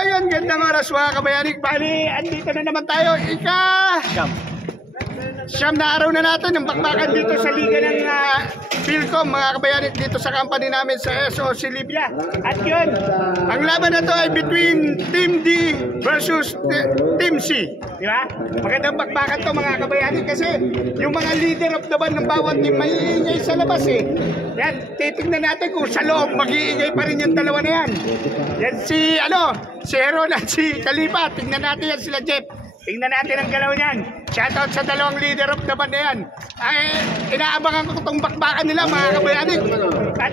ayun, gandang oras mga kabayanig. Bali, andito na naman tayo. Siyam na araw na natin yung bakbakan dito sa liga ng Philcom, mga kabayanig, dito sa company namin sa SOC Libya. At yun, ang laban na to ay between Team D versus Team C. Di ba? Magandang bakbakan to mga kabayanig kasi yung mga leader of the band ng bawat team may iingay sa labas eh. Yan, titignan natin kung sa loob mag-iingay pa rin yung dalawa na yan. Yan si Heron at si Kalipa. Tingnan natin yan sila Jeff. Tingnan natin ang galaw niyan. Shoutout sa dalawang leader of the band na yan. Ay, inaabangan ko itong bakbakan nila mga kabayanig. At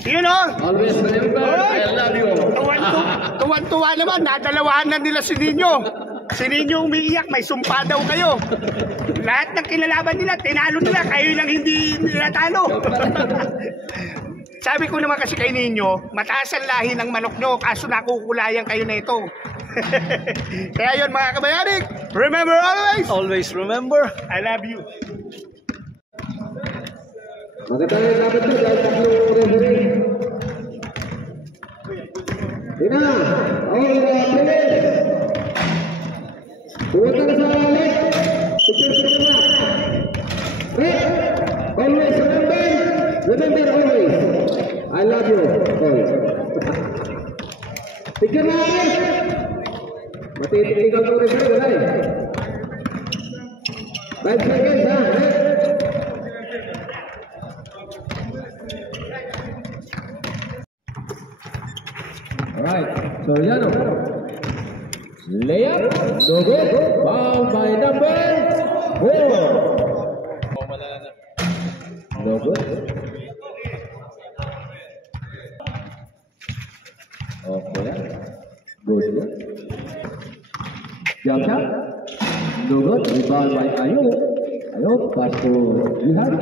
yun o. Always remember, I love you. Tuwan-tuwa naman, nadalawahan na nila si Nino. Si Nino umiiyak, may sumpa daw kayo. Lahat ng kinalaban nila, tinalo nila. Kayo lang hindi nila talo. Sabi ko naman kasi kay Nino, mataas ang lahi ng manok nyo, kaso nakukulayan kayo na ito. Kaya yun mga kabayanig, remember always. Always remember, I love you. Magandang dapat ito dahil tatlong referee. Ina, all players. Pumunta na sa left. Picture sa na. Right. Always remember. Remember always. I love you. Picture na left. Matitigal ko referee. Galay. 5 seconds ha. alright, Soriano, layup, no good, foul by number 4, no good, okay, good, jump shot, no good, rebound by Ayub, pass to Jihad,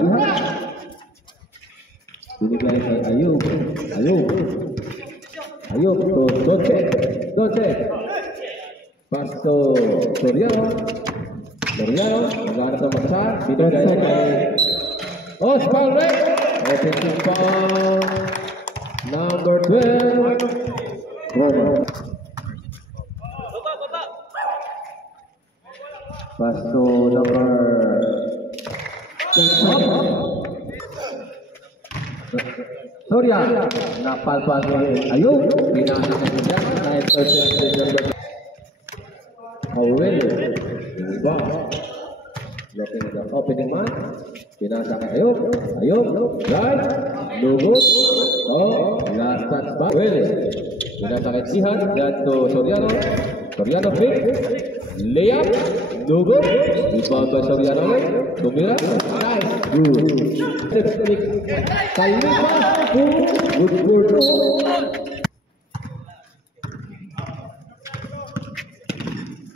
binigay kay Ayub to Doce. Pass to Soriano, maghanap ng masa, binigay kay Osval Ray. Offensive foul, number 12, Roman. Pass to number 10. Surya, napalpas ni Ayub, binasa sa kanya, 9%. Howell, iba. Looking at the opening man, binasa kay Ayub, right, lugo, last touch by Howell. Binasa kay Sihan, dan to Soriano pick, layup, lugo, rebound by Soriano, tumira, nice, good. Kalipa, good.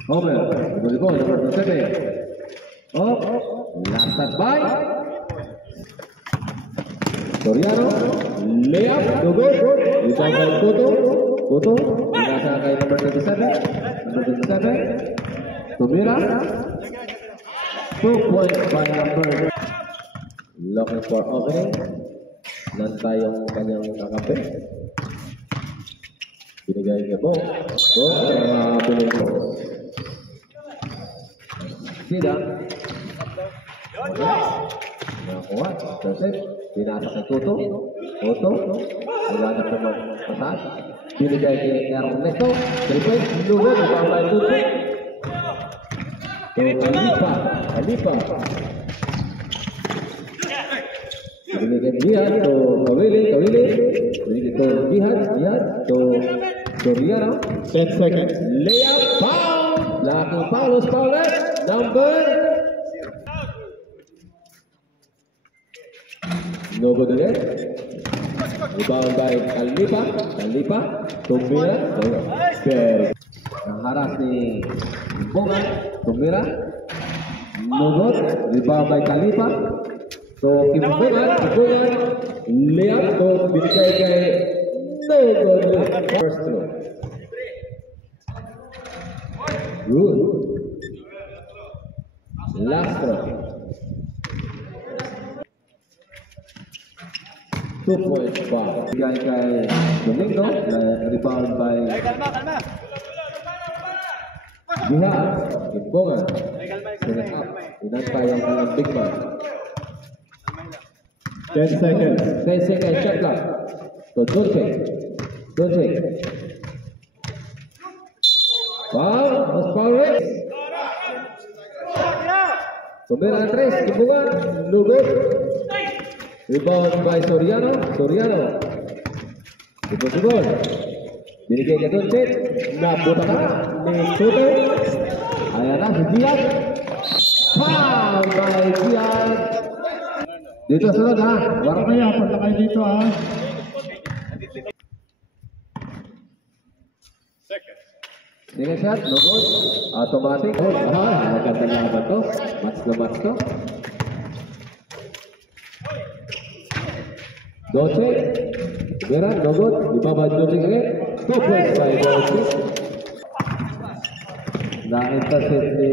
Homer, good goal, number 7. Last touch by Soriano, layup, no good. Rebound by Koto, binasa kay number 27. Tumira, 2 points by number. Looking for opening. Nantay yung kanyang nakape. Binigay niya Bo, piling ko. Sida. Nakakuha. Joseph. Binasa kay Toto. Maghanap ng pasahan. Binigay kay Ernesto. Triple. Lugod. Ibabay Toto. Kalipa. Binigyan Jihad to Kawili, binigyan to Jihad to Soriano, 10 seconds, layup, foul, laking Paulos Paulet, number, no good ulit, rebound by Kalipa, Tumira, nangharas ni Bunga, Tumira, no good, rebound by Kalipa. So, Kimbugan, layup to binigay kay first throw. Good. Last throw. 2 points pa. Bigay kay Domingo, rebound by Diha. Imbongan. Set up. Inantay ang kanyang big man. 10 seconds. 10 seconds, shot clock. So, Dolce. Foul, mas foul race. Tumira ang 3, Imbongan, lugod. Rebound by Soriano. Sibol. Binigay kay Dolce. Nabuta ka ni Soto. Ayan na, si Diaz. Foul by Diaz. Dito sunod ha. Warap na yan. Punta kayo dito ha. Second shot, no good. Automatic. Maganda nga ba to? Match to. Dolce. Vera, no good. Ibaba Dolce again. 2 points by Dolce. Na-intercept ni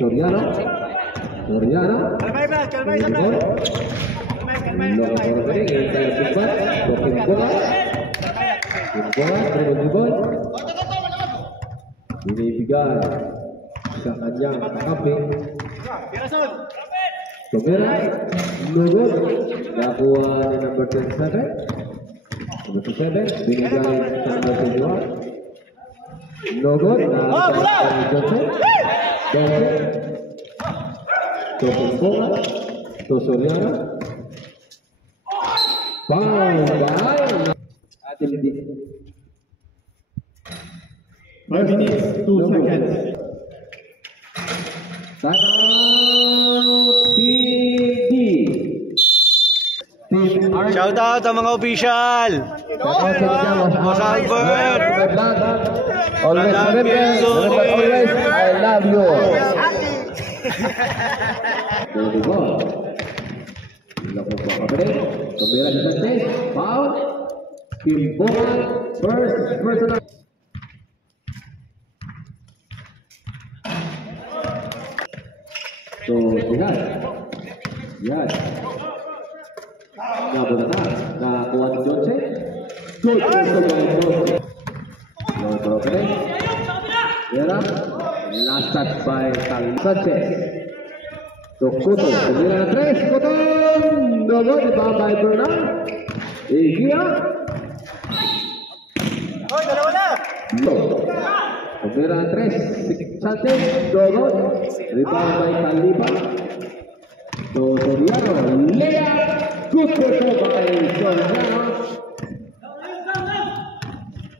Soriano. Kalmay, Brad. Loko por opening. Hintay ang bigman. Broken bola. Dribble. Binibigay sa kanyang kakamping. Tumira, lugod. Nakuha ni number 27. Binigay sa number 21. Lugod. Nakuha ni Johnson. Bola. Soriano. Foul by Atildi. 5 minutes, 2 seconds. Timeout PD. Shout out sa mga official. Boss Albert. Always I love you. Tumira di Sanchez. Foul. Imbongan. First personal. So, Diaz. Nabula na. Nakakuha ni Dolce. Good also by Dolce. No problem. Vera. Last touch by Sanchez. So, Cotto. Tumira na 3. Cotto. Dogo. Diba by Bernal. Igia. Dalawa na. No. Tumira na 3. Sanchez. Dogo. Rebound by Caliba. So, Soriano. Lea. Good Cotto by Soriano.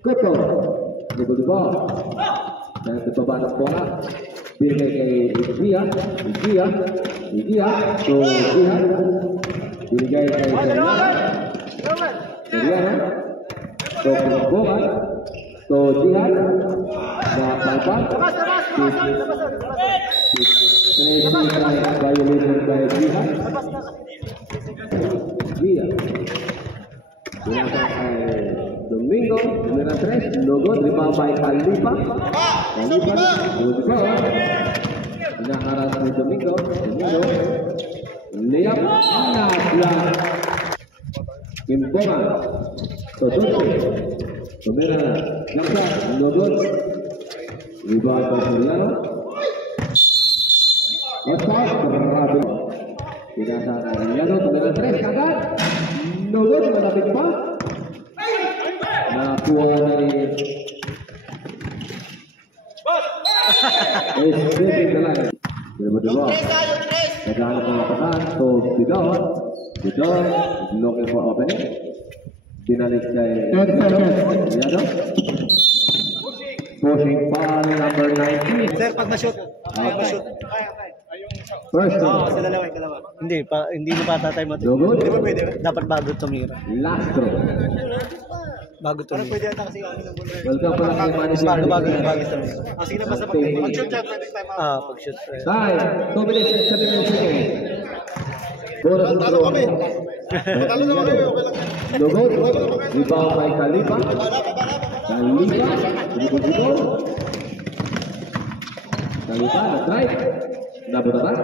Cotto. Dribble the ball. Dan berbaba ng bola. Binigay kay Igia. So, Igia. Binigay kay Soriano. So, bola. So, Jihad. Na palpa. Violation by Jihad. Binasa kay Domingo. Numero 3. Logo. Rebound by Caliba. Inaharap ni Domingo. Layup. Nabla. Imbongan. Tumira na. Naksa. Logo. Rebound by Soriano. Lepas grabe. Binasa kay Soriano. Tumira 3 kagad. Logo. Malapit pa. Nakuha na ni Naghahanap ng lapasan. So, Bidon. Looking for opening. Binalik kay 10 seconds. Yado. Pushing foul number 19. Sir, pag ma-shoot. First Oo, one. sa dalawa. Hindi mo pa tatay mo. Lugod. Hindi mo pwede. Dapat bago tumira. Last throw. Bago tumira. Pwede ata kasi Welcome pa lang kay Manny. bago tumira. Sige na basta pag-shoot dyan, pwede time out. Pag-shoot. Time. 2 minutes and 7 seconds. Bonus throw. Matalo naman kayo. Lugod. Rebound by Caliba. Caliba, nag-drive. Nabuta ba?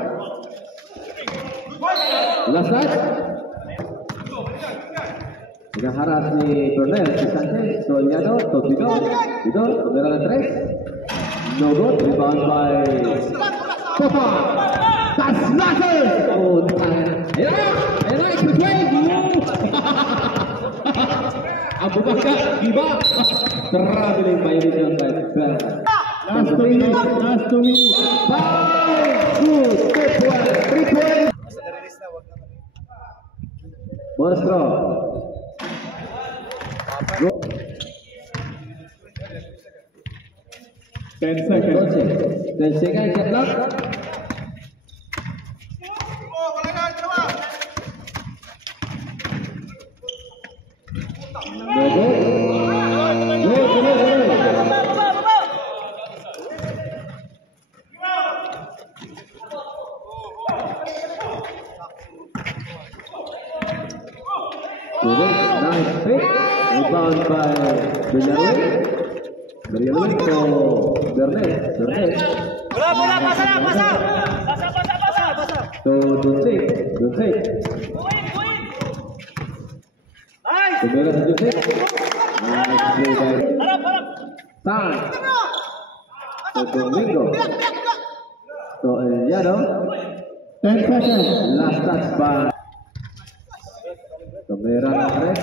Last touch. Pinaharas ni Cornel, si Sanchez, Soñado, Topidor, Vidor, kamera na 3. No good, rebound by Papa. That's Lassel! Oh, ayan na, express way! Abu Bakar, Giba! Traveling violation by Bell. Last 2 minutes. Foul! Good, step well, 3 points. Monstro. 10 seconds. 10 seconds, shot clock. No good. Nice pick. Rebound by Villarreal. Villarreal to Bernat. Bola, pasa. To Dunsik. Nice. Kamera sa Dunsik. Nice play by Harap. Tan. To Domingo. To Eliano. 10 seconds. Last touch by Kamera na 3.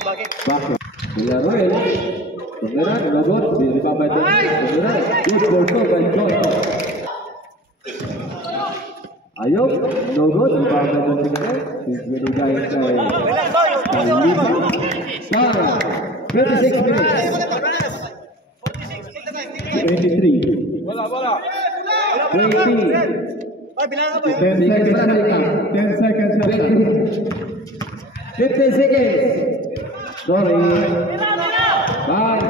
Bakit? Villarreal. Kamera, lagot. Rebound by Domingo. Kamera. Good ball to by John. Ayok. No good. Rebound by Domingo. Binigay kay Lima. Sara. 26 minutes. 23. 20. 10 seconds left. 15 seconds. Sorry. Bye.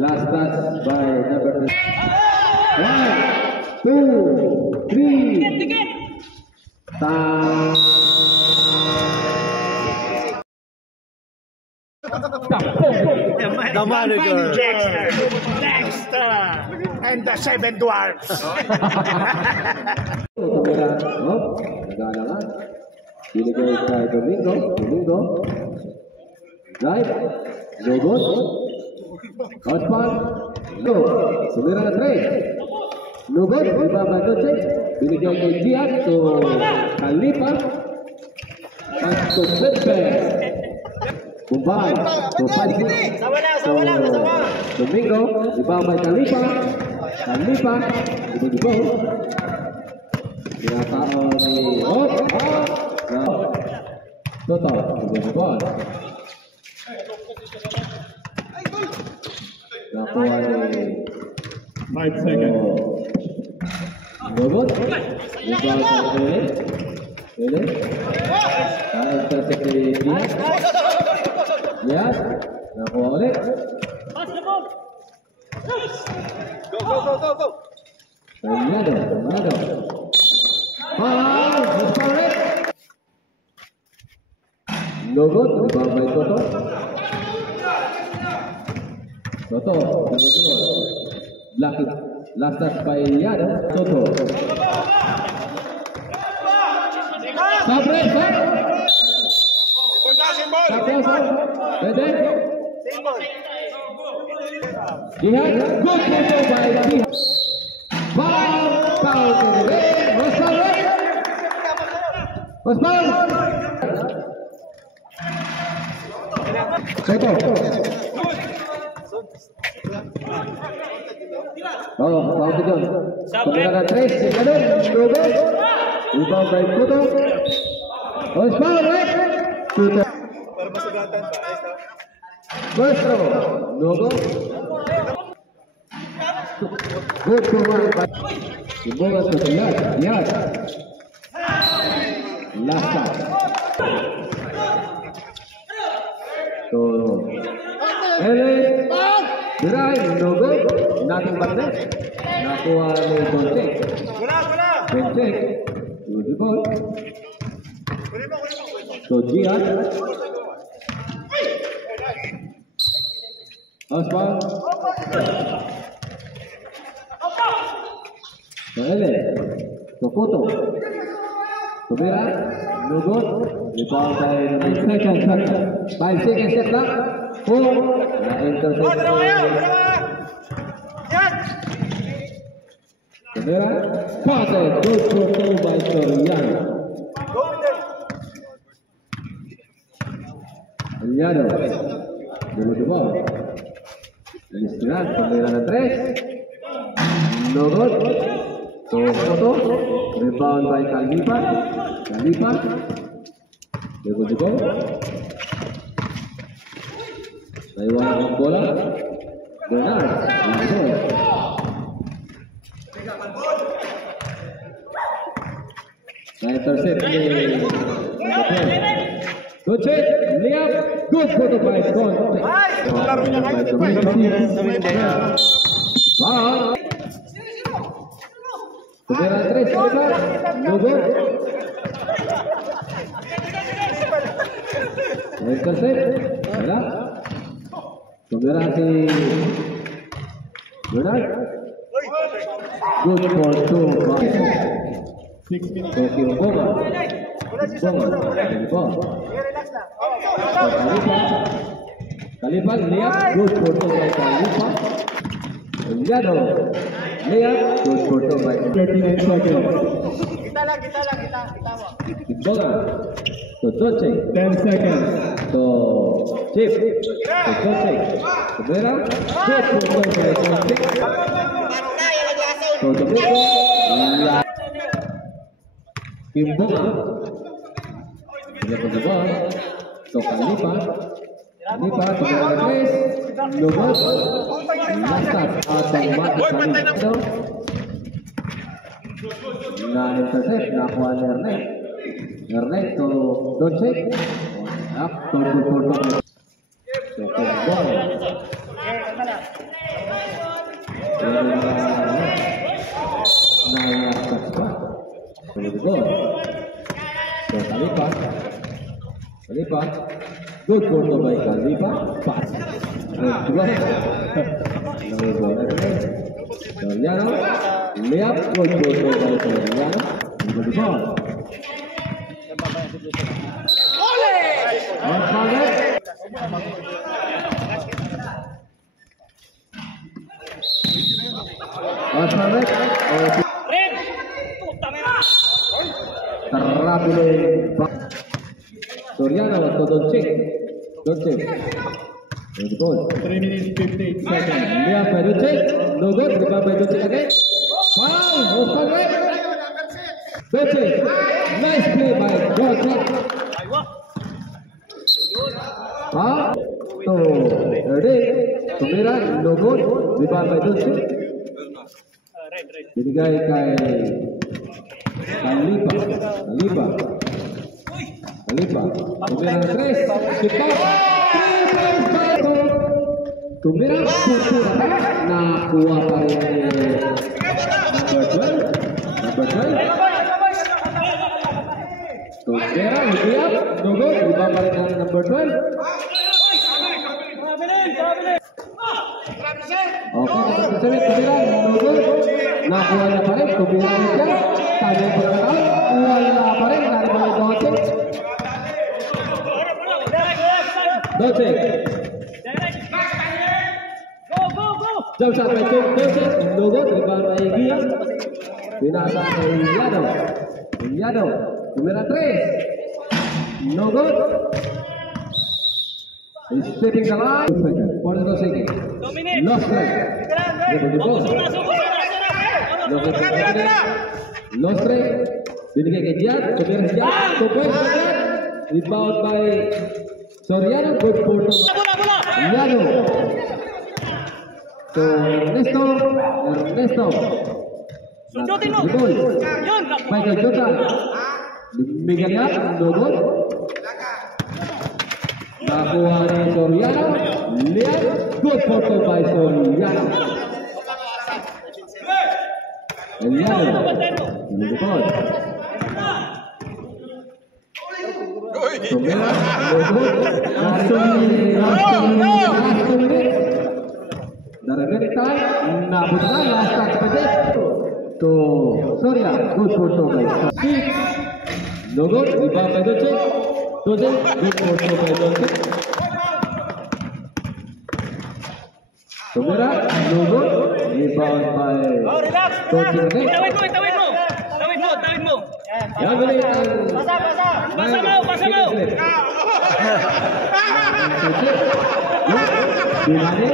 Last touch by number 3. 1, 2, 3. Time. The manager. Dexter. And the 7 dwarfs. Kamera. Oh, nagalangan. Binigay kay Domingo. Drive. No good. Outpan. No. Kamera na 3. No good. Rebound by Doce. Binigay kay Gian to Khalifa. Pass to Pepe. Bombay. To 5 minutes. Domingo. Rebound by Khalifa. Domingo. Tinatao ni Toto, ball. Nakuha ni 5 seconds. Robot. Rebound sa Ele. Intercept ni Diaz. Nakuha ulit. Go. Fernando. No good. Rebound by Toto. Lucky. Last touch by Yado. Toto. Sabre. Ready? Jihad. Good control by Jihad. Foul to the ring. Was foul. Toto. Oh, foul to John. Kamera 3, Sigado. Drogo. Rebound by Toto. Was foul, right? Toto. Nuestro. Drogo. Good to one by Iboga to Yad. Last touch. So, Ele, Diray, no good. Nothing but that. Nakuha ni Bontek. Beautiful. So, Gian. House ball. Noelle. Topoto. Tumira. No good. Rebound by number 5 seconds set clock. 4. Intercept. Tumira. Pass it. Good throw by Soriano. Soriano. Dulu the ball. Istirahat. Tumira na 3. No good. Topoto. Rebound by Kalipa. Good to go. Naiwan ang bola. Bernard. Na-intercept ni good check. Liam. Good photo by Conte. Wow. Tumira 3. No good. Intercept. Wala. Tumira si Bernard. Good for 2. Tokyo Boga. Kalipa. Lihat. Good for 2 by Kalipa. Yado. Lihat. Good for 2 by 39 seconds. Boga. To Dolce. 10 seconds. To Chip. To Dolce. To Vera. Good for 2 by Dolce. To Domingo. Kimboga. Lihat ke bawah. To Kalipa. Kalipa. To Vera 3. Lubos. Lasat. Automatic. Na-intercept. Nakuha ni Ernest. Ernest to Dolce. Up to Porto. So ball. So Kalipa. Good Porto by Kalipa. Pass. Soriano. Lihat. Good Porto by Soriano. Good ball. Terapile Soriano to Dolce. Good ball. 3 minutes 58 seconds. Lihat by Dolce. No good. Rebound by Dolce again. Wow. Dolce. Nice play by Dolce. To Erde. Tumira. No good. Rebound by Dolce. Binigay kay Kalipa. Tumira na 3. Pick up. Tumira. Nakuha pa rin number 12. Tumira. Lihat. No good. Rebound pa rin ng number 12. Okay, Tumira. No good. Nakuha na pa rin. Tumira na siya. Kanyang pagkakal. Wala pa rin. Naribay Dolce. Dolce. Jump shot by Dolce. No good. Rebound by Gia. Binasa by Yado. Tumira 3. No good. He's stepping the line. 42 seconds. Lost strike. Lost strike. Binigay kay Jad. Tumira si Jad. 2 points. Rebound by Soriano. Good for Yado. To Ernesto. Sundutin mo. Yun. Michael Jordan. Bigyan niya. No good. Nakuha ni Soriano. Lihat. Good photo by Soriano. Eliano. Lupon. Tumira. Last 2 minutes. Daragani time. Nabot na. Last touch pa din. to Soria. Good for two by 6. No good. Rebound by Dolce. Dolce. Good for two by Dolce. Tumira. No good. Rebound by Oh, relax, Dolce. relax. Tawid mo, tawid mo. Tawid mo, tawid mo. Yan ulit ang Pasa mo, pasa mo. Dimane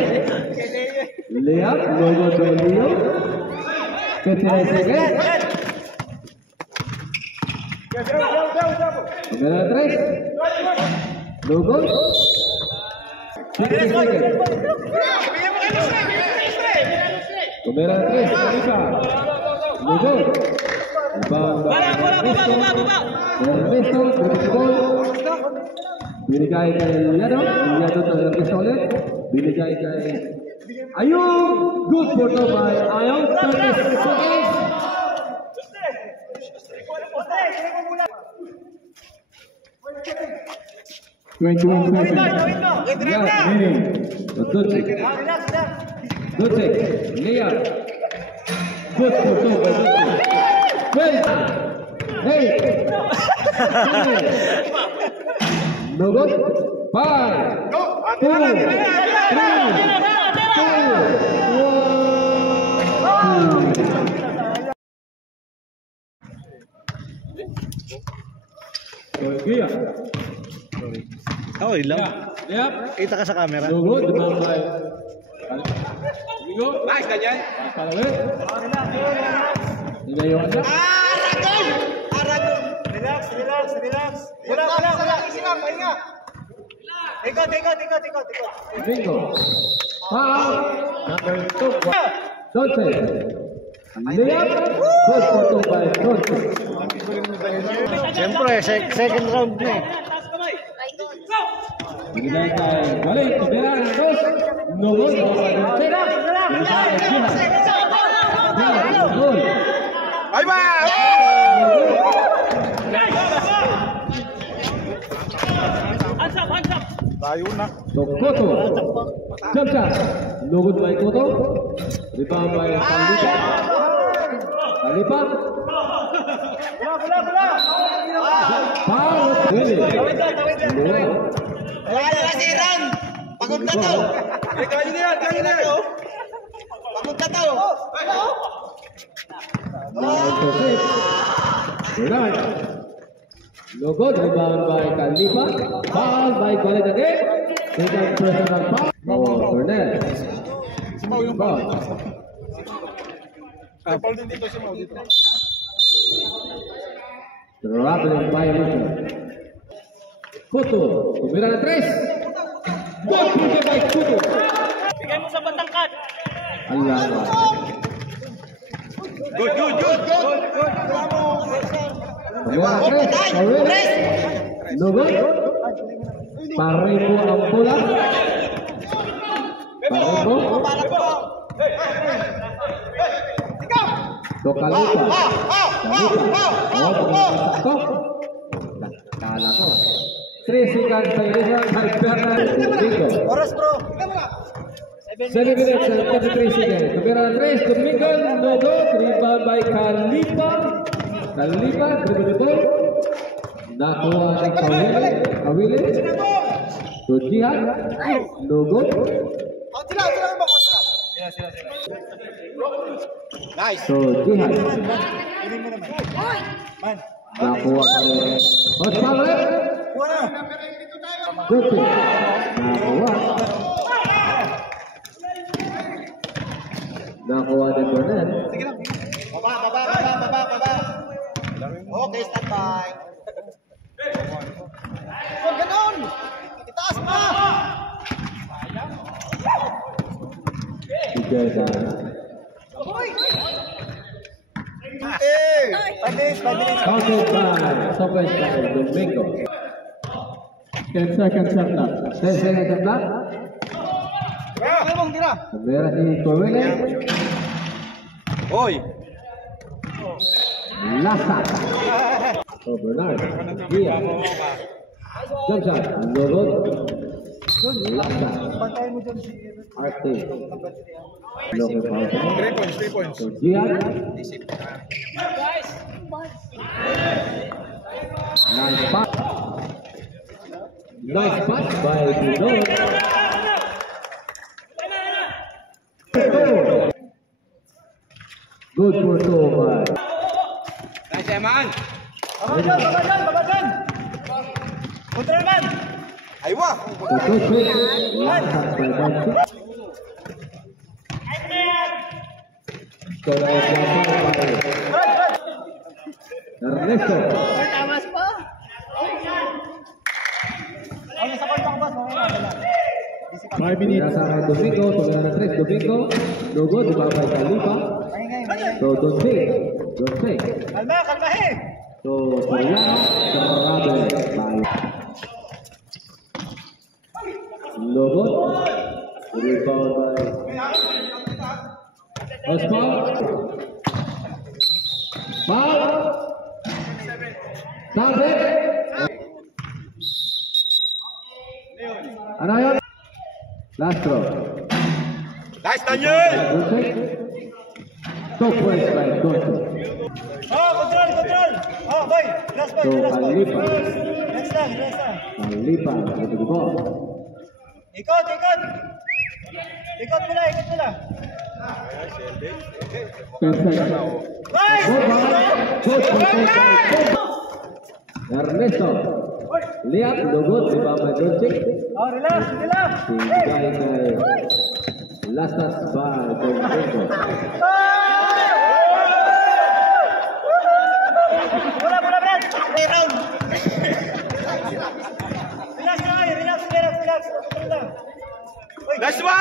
Layup, no good by Leo. 59 seconds. Tumira 3. No good. 60 seconds. Tumira 3. Khalifa. No good. Baba. Ernesto, Ernesto, binigay kay Liado to Ernesto ulit, binigay kay Ayun, good for two by Ayun, 30 seconds. Yeah, meaning, Dolce, Leah, good for two by Dolce. 12, 8, 7, no good, 5, 4, 3, 2, 1. Oh, ilang. Yep. Kita ka sa camera. No good, dumamay. Go. Nice, ganyan. Palawi. Hindi yung anak. Relax. Wala. Pahinga. Ikot. Bingo. Foul. Number 2. Dolce. Layup. Good for two by Dolce. Siyempre, second round na eh. Taas kamay. Binigay kay Balik. Tumira ng dos. No good. No by Dolce. Binigay kay Gina. Gina. Good. Ay ba? Hands up. So Koto. Jump shot. No good by Koto. Rebound by Khalifa. Khalifa. Foul. Really? Wala na si Ran. Pagod na to. Kaya na yan. Pagod na to. Now to six. Bernard. No good. Rebound by Khalifa. Foul by Galit again. Second personal foul. Oh, Bernard. Foul. Traveling violation. Kuto. Tumira na 3. Good play by Kuto. Bigay mo sa bandang cut. Allah. Good. Tumira na 3. Already. No good. Pareho ang bola. Pareho. So Khalifa. Oh, pagkakasakto. Kala ko. 3 seconds violation by Bernard Domingo. Oras, bro. 7 minutes and 33 seconds. Tumira na 3. Domingo. No good. Rebound by Khalifa. Dribble ball. Nakuha ng Kawili. To Jihad. No good. Nice. So Jihad. Nakuha ka rin. Hot foul ulit. Good pick. Nakuha ni Bernard. Baba. Okay, stand by. Huwag ganon. Itaas pa. Together. Panis. Counted by Sopes by Domingo. 10 seconds left now. 10 seconds left. Tumira si Kawili. Hoy. Lasa. So Bernard. Dia. Jump shot. No good. Lasta. Arte. Loki foul. 3 points. So, Gian. Nice pass. Nice pass by Dino. Good for two by. Nice, Eman. Aywa. So, good switch. Last pass by Bansi. So, nice pass by Ernesto. Nasa Domingo, tumira na 3, Domingo. Lugo, di ba by Kalipa? So, Donce. So, Soriano, Sarabel, tayo. Lugo. Rebound by Osman. Foul. Sabe. Ano yun? Last throw. Nice, Daniel. Two points by Donce. So, Kalipa. Kalipa, ito di ba? Ikot mo lang. Ernesto. Lihat Lugo di bawah Doncic. Relax. Tinggal kay Lastas by Domingo. Bola, Brad. Round. Relax. Nice one.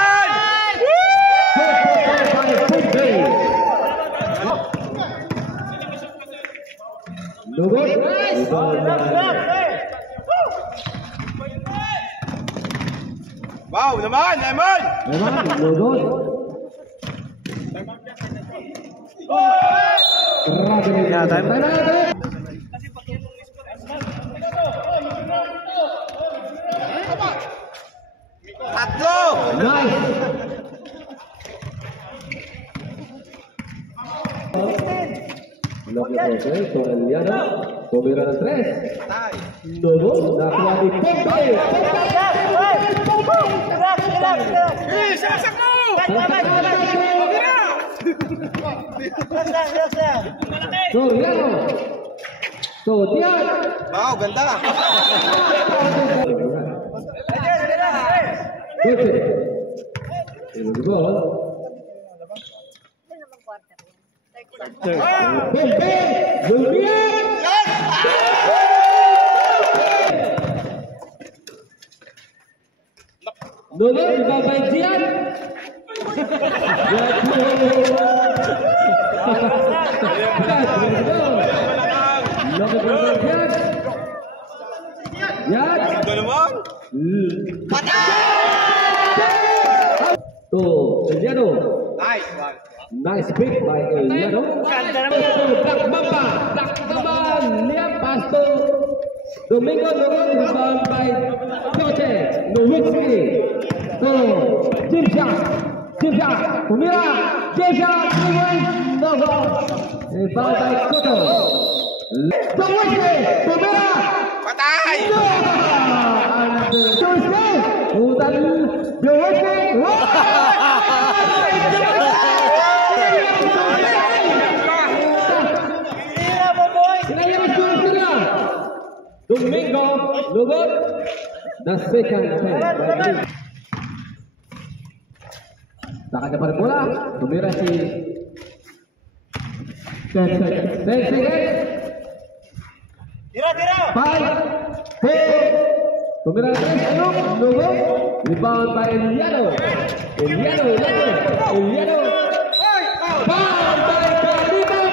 Lugo di bawah Wow, naman, Eman. memang Lugo. Yeah, time. Tatlo. Nice. Loki Jose, con Eliana, tumira na 3. Lugo, nakuha ni Pombe. Sasak mo. Soriano. So, Dian. Wow, ganda. Doce. El gol. Pombe. Julian. Lugo di bawah Dian. Ganda naman. Tuh, Eliano. Nice one. Nice pick by Eliano. Black Mamba. Lihat pasto. Domingo rebound by Jose Nowitzki. Tuh, Jimsa. Pemira. Jimsa. Novo. Rebound by Koto. Nowitzki. Pemira. Patay. Utan Nowitzki. Domingo, Lugo, the second time. Takanya pada bola, tumira si 10 seconds. Tira. 5, 4, tumira 3, Lugo, rebound by Eliano. Foul by Kalima.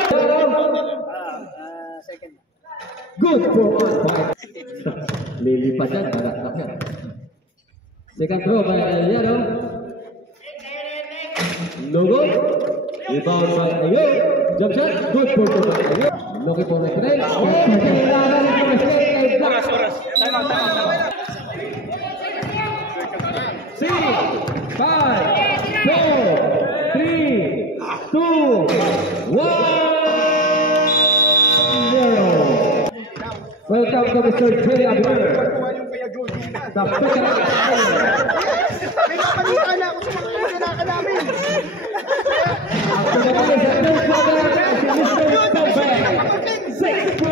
Good for 1 point. Lilipat yan, magkakapya. Second throw by Eliano. Lugo, rebound by Ayo. Jump shot, good for 2 by Ayo. Looking for the trail. Kailangan ng mistake kay Black. comes to Mr. Jerry Abner. Kuha yung kaya Jordan. The veteran. Pinapalita na ako sa mga kanaka namin. After the ball is at third quarter, si Mr. Tobe. 6-12.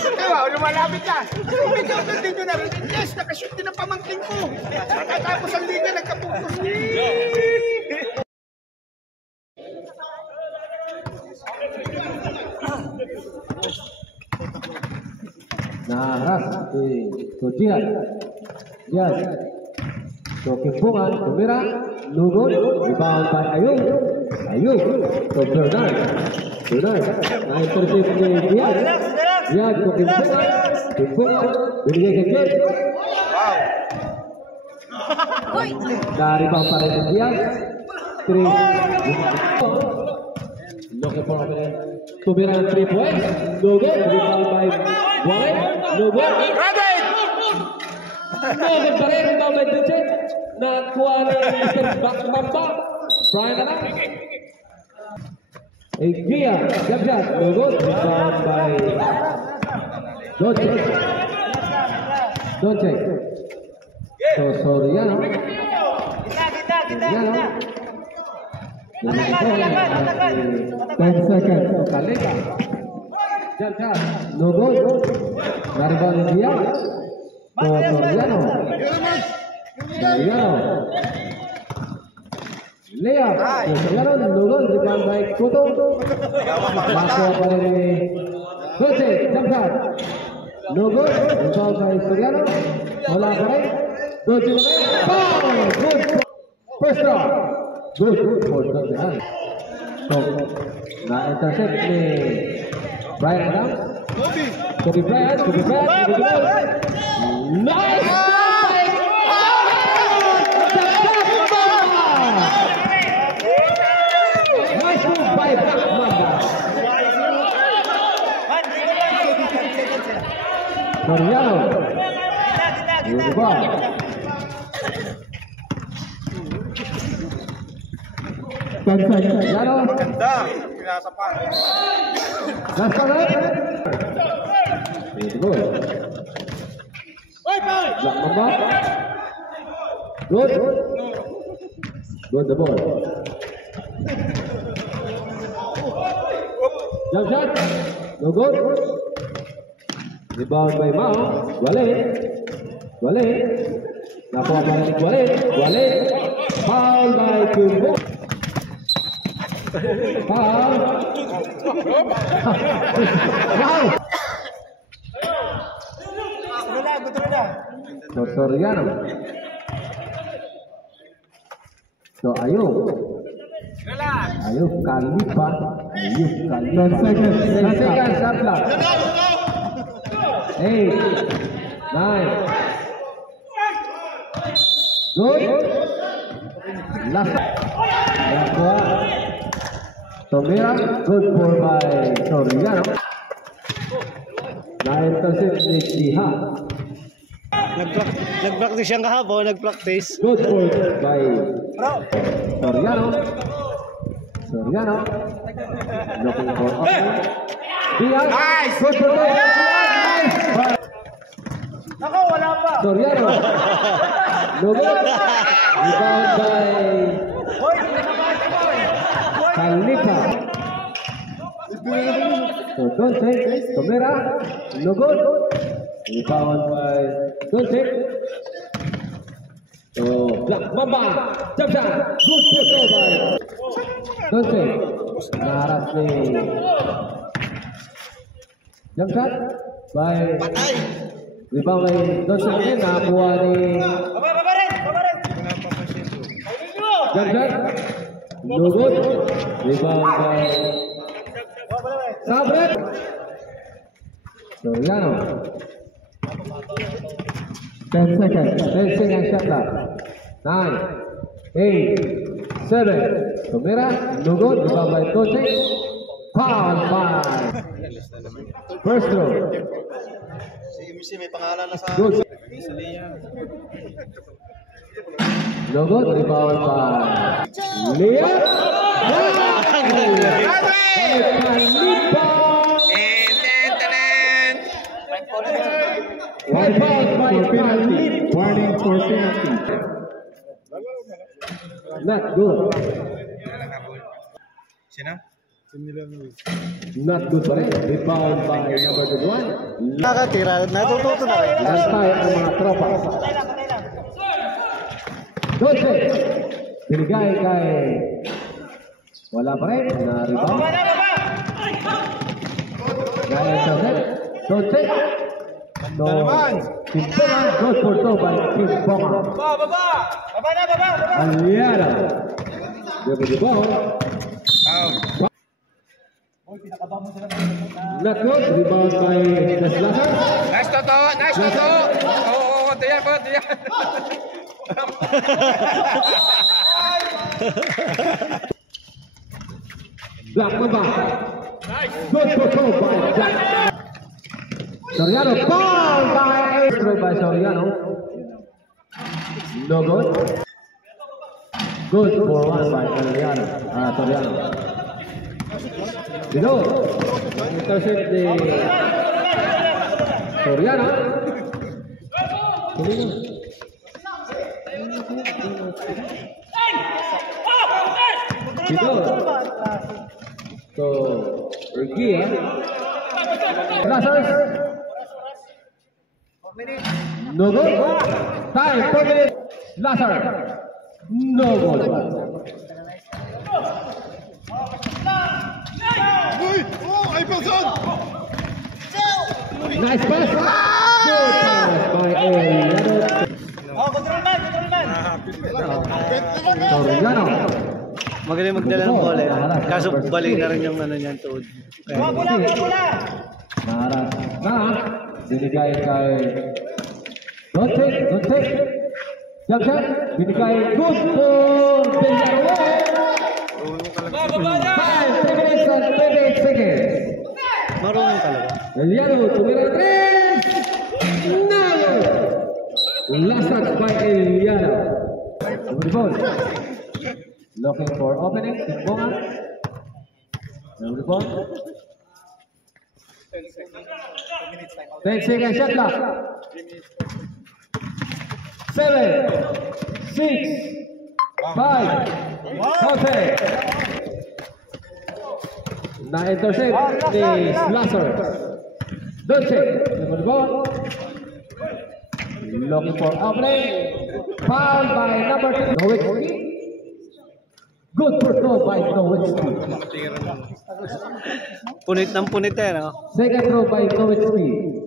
Kaya, lumalapit ka. Ikaw doon dito na rin. Yes, nakashoot din ang pamangking ko. Tapos ang liga nagkaputos. Naharas to Jihad. Jihad. So Kimpungan, tumira, lugod, rebound by Ayub. Ayub to Bernard. Bernard, na-intercept ni Jihad. Jihad to Kimpungan. Kimpungan, binigay kay Jihad. Na-rebound pa rin ni Jihad. 3. Looking for a minute. Tumira ng 3 points. Lugod, rebound by Warren. Lugod. Lugod pa rin. Rebound by Duchet. Nakuha ni Mr. Bakmamba. Brian na lang. Gia. Jab-jab. Lugod. Rebound by Duchet. Duchet. So, Soriano. Soriano. 10 seconds. Kalika. Jab-jab. Lugod. Nariban ni Gia. Soriano. Soriano. Lea. Soriano. Lugod. Rebound by Kuto. Nakuha pa rin ni Duchet. Jab-jab. Lugod. Rebound by Soriano. Wala pa rin. Duchet pa rin. Good. First round. Good for the so, na-intercept ni Brian Adams. Kobe Bryant. Nice! Nice move by Bakmamba. Soriano. Beautiful. Soriano. Ganda. Pinasa pa. Last one, right? Beautiful. Bakmamba. Good. Good the ball. Jump shot. No good. Rebound by Mao. Wale. Nakuha pa rin Wale. Foul by Kumbo. Foul. Wow. So Soriano. So Ayub Khalifa. 10 seconds. Shot clock. 8, 9. Good. Last. Tumira. Good ball by Soriano. Na-intercept ni Siha. Nag-practice siyang kahapon, nag-practice. Good ball by Soriano. Looking for opening. Nice! Good ball. Nice! Ako, wala pa. Soriano. Lugod. Rebound by Khalifa. So Duchet. Tumira. Lugod. Rebound by Duchet. So Bakmamba. Jab-jab. Good pistol by Duchet. Naharap ni jab-shot by rebound by Duchet. Nakakuha ni jab-shot. Lugod. Rebound by Sabret. Soriano. 10 seconds. 10 seconds shot clock. 9, 8, 7. Tumira. Lugod. Rebound by Duchet. Foul by first throw. Si may pangalan na sa... Good. Lugod. Rebound by Lea. White ball by penalty. Warning for penalty. Not good. Sino? Not good pa rin. Rebound by number 21. Nakatira, natututo na kayo. Lantay ang mga tropa. Dolce. Binigay kay... Wala pa rin. Na rebound. Gaya sa net. Dolce. So, Timpongan. Good for two by Timpongan. Aliana. Give the ball. Not good. Rebound by Deslater. Nice Toto! Nice Toto! Oo, tiyan po, tiyan. Black Mamba. Good for two by Jack. Soriano. Ball by Soriano. No good. Good for one by Soriano. Dito. Intercept ni Soriano. Dito. So, Ergia. Lazarus. No good. Time, 4 minutes. Lazarus. No good. Nice pass. Good pass by Eliano. Soriano. Magaling magdala ng bola yan. Kaso balik na rin yung ano niyan tuod. Naharap na. Binigay kay Dolce. Jackson. Binigay good for Villarreal. 5 minutes and 28 seconds. Marunong talaga. Eliano tumira 3. No. Last shot by Eliano. Good ball. Looking for opening. Timbongan. Good ball. 10 seconds shot clock. 7, 6, 5, okay. Na-intercept ni Lazarus. Dolce. Good ball. Looking for opening. Foul by number 2. Nowitzki. Good for throw by Nowitzki. Punit ng punit eh, no? Second throw by Nowitzki.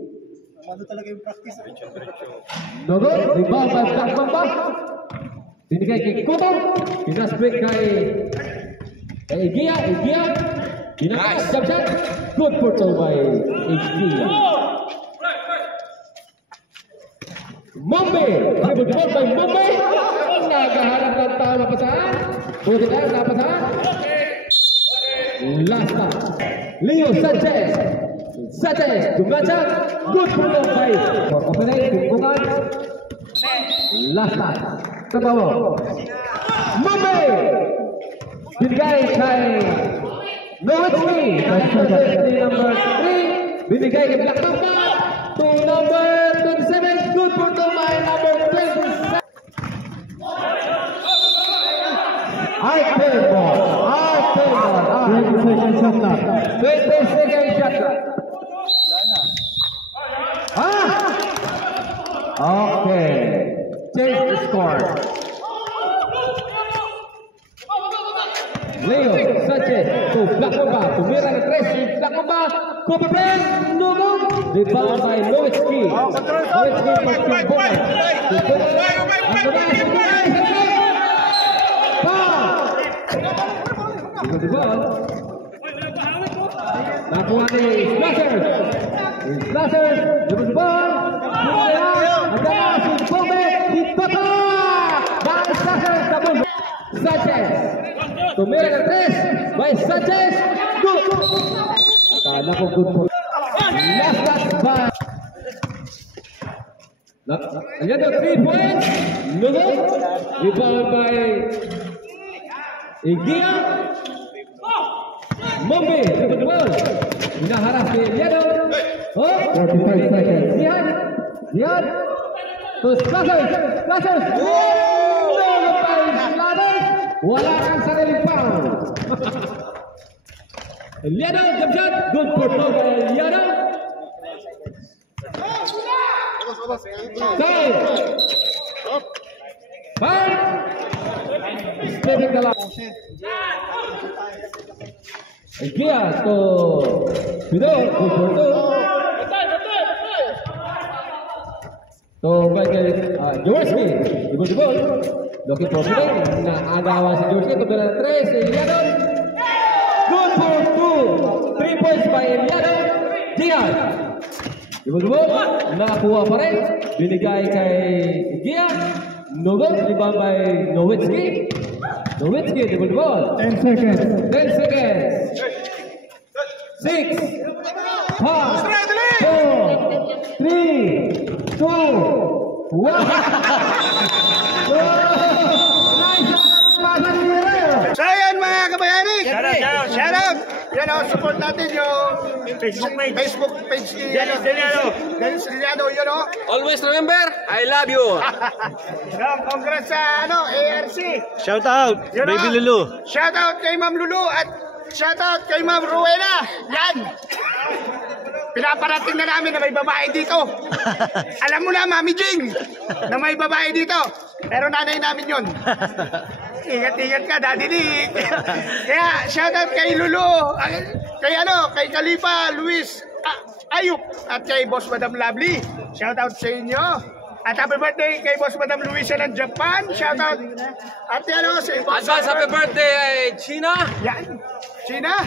No good. Rebound by Black Mamba. Binigay kay Kuto. Pinasbreak kay Egia. Nice. Jump shot. Good for throw by Egia. Mombe. Good ball by Mombe. Nagahanap ng tao na pasahan. Buti tayo napasahan. Last time. Leo Sanchez. Dumacan. Good for throw by operate. Timbungan. Last time. Tabawo. Mombe. Binigay kay Nowitzki. Number 3. Binigay kay Black Mamba. To number 27. Good for throw by number 27. Arthur ball. 20 seconds shot clock. 20 seconds shot clock. Okay. Change the score. Leo Sanchez to Black Mamba. Tumira ng 3. Black Mamba. Kupren. No good. Rebound by Nowitzki. Nowitzki by Timbongan. Good ball. Nakuha ni Lazarus. Good ball. Ada si Bombe. Ditata. By Lazarus. Tabung. Sanchez. Tumira ng 3. By Sanchez. Good. Kala ko good ball. Last by. Another 3 points. No good. Rebound by Egia. Mombe, good ball. Hinaharap si Eliano. Oh, 45 seconds. Ziad. To Slashes. Wala kang sariling foul. Eliano, jump shot. Good for two by Eliano. Save. Five. Stepping the line. Gia to Fidel. Good for two. To Michael Jaworski. Ibon di ball. Looking for Fidel. Naagawan si Jaworski. Tumira ng 3. Eliano. Good for two. 3 points by Eliano. Gia. Ibon di ball. Nakakuha pa rin. Binigay kay Gia. No goal. Rebound by Nowitzki. Nowitzki. Ibon di ball. 10 seconds. 10 seconds. 6, 5, 4, 3, 2, 1. So ayan mga kabayani, shout out. Yan o, support natin yung Facebook page ni Dennis Deliano, yun o. Always remember, I love you. Congrats sa ARC. Shout out, Yun o. Baby Lulu. Shout out kay Ma'am Lulu at shout out kay Ma'am Rowena. Yan. Pinaparating na namin na may babae dito. Alam mo na, Mami Jing, na may babae dito. Pero nanay namin yun. Ingat-ingat ka, Daddy Nick. Kaya, shoutout kay Lulu, kay Khalifa, Luis, Ayuk, at kay Boss Madam Lovely. Shoutout sa inyo. At happy birthday kay Boss Madam Luisa ng Japan. Shoutout. At yan o, sa Boss Advance happy birthday, China. Yan. China.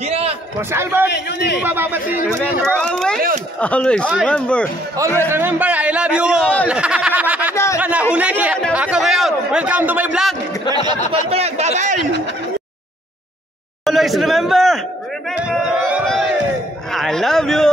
Gina. Boss Albert. Hindi mo bababatiin mo Remember always. Always, remember. Always remember, I love you all. Nahuli. Ako ngayon. Welcome to my vlog. Bye-bye. Always remember. I love you.